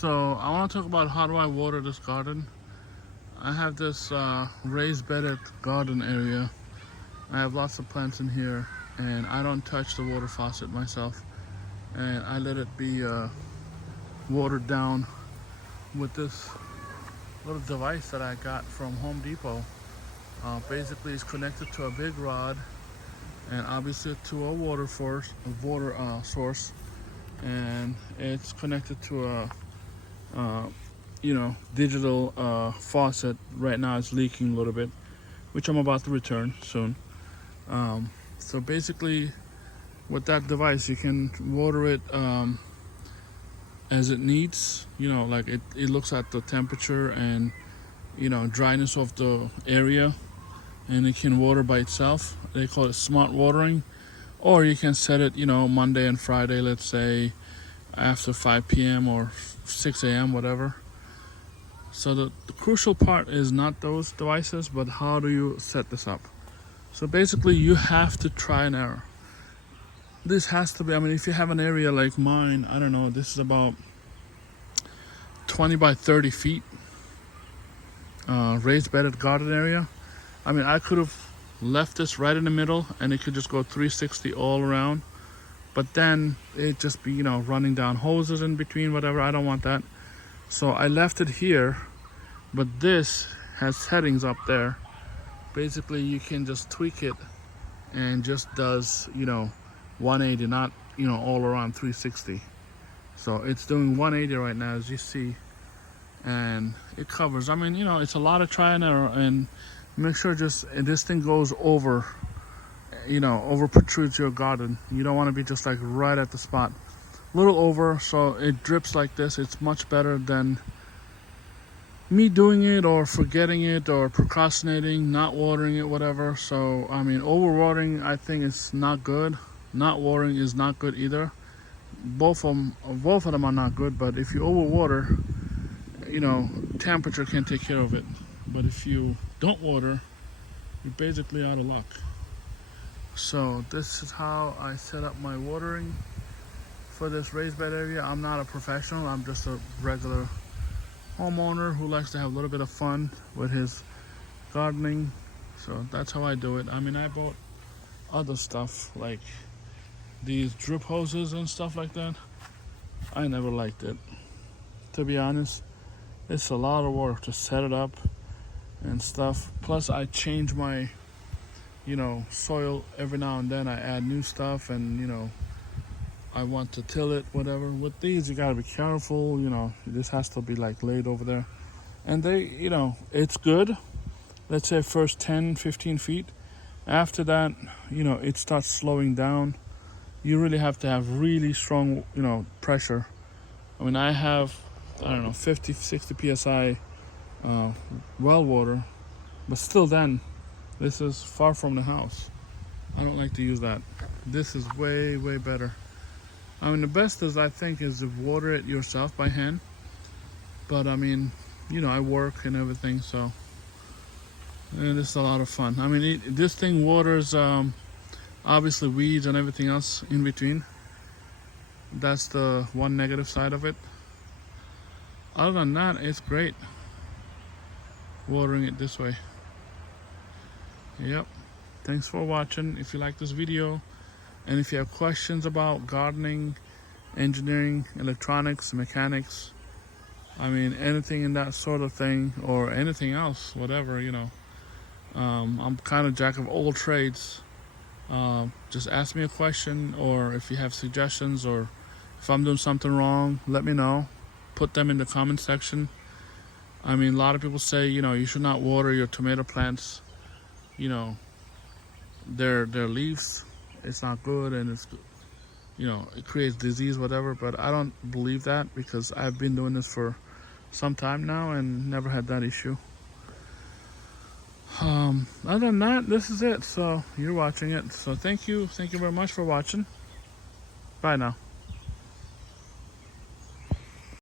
So I want to talk about how do I water this garden. I have this raised bedded garden area. I have lots of plants in here, and I don't touch the water faucet myself, and I let it be watered down with this little device that I got from Home Depot. Basically, it's connected to a big rod, and obviously to a water source, and it's connected to a digital faucet. Right now it's leaking a little bit, which I'm about to return soon. So basically with that device you can water it as it needs. Like it looks at the temperature and dryness of the area, and it can water by itself. They call it smart watering. Or you can set it Monday and Friday, let's say after 5 p.m. or 6 a.m. whatever. So the crucial part is not those devices, but how do you set this up? So basically you have to try and error. This has to be, if you have an area like mine, I don't know, this is about 20 by 30 feet, raised bedded garden area. I could have left this right in the middle and it could just go 360 all around, but then it just be running down hoses in between, whatever. I don't want that. So I left it here, but this has settings up there. Basically you can just tweak it and just does 180, not all around 360. So it's doing 180 right now, as you see, and it covers. It's a lot of try and error, and make sure this thing goes over protrudes your garden. You don't want to be just like right at the spot, little over, so it drips like this. It's much better than me doing it or forgetting it or procrastinating, not watering it, whatever. So over watering I think is not good. Not watering is not good either. Both of them are not good. But if you over water, temperature can take care of it. But if you don't water, you're basically out of luck. So this is how I set up my watering for this raised bed area. I'm not a professional. I'm just a regular homeowner who likes to have a little bit of fun with his gardening. So that's how I do it. I bought other stuff like these drip hoses and stuff like that. I never liked it, to be honest. It's a lot of work to set it up and stuff. Plus I change my soil every now and then. I add new stuff, and I want to till it, whatever. With these you gotta be careful. This has to be like laid over there, and they it's good, let's say first 10-15 feet. After that it starts slowing down. You really have to have really strong pressure. I have 50-60 psi well water, but still then this is far from the house. I don't like to use that. This is way better. The best I think is to water it yourself by hand, but I work and everything, so this is a lot of fun. This thing waters obviously weeds and everything else in between. That's the one negative side of it. Other than that, it's great watering it this way. Yep. Thanks for watching. If you like this video, and if you have questions about gardening, engineering, electronics, mechanics, anything in that sort of thing, or anything else, whatever, I'm kind of jack of all trades. Just ask me a question, or if you have suggestions, or if I'm doing something wrong, let me know. Put them in the comment section. A lot of people say, you should not water your tomato plants, their leaves. It's not good, and it's it creates disease, whatever. But I don't believe that, because I've been doing this for some time now and never had that issue. Other than that, this is it. So you're watching it, so thank you very much for watching. Bye now.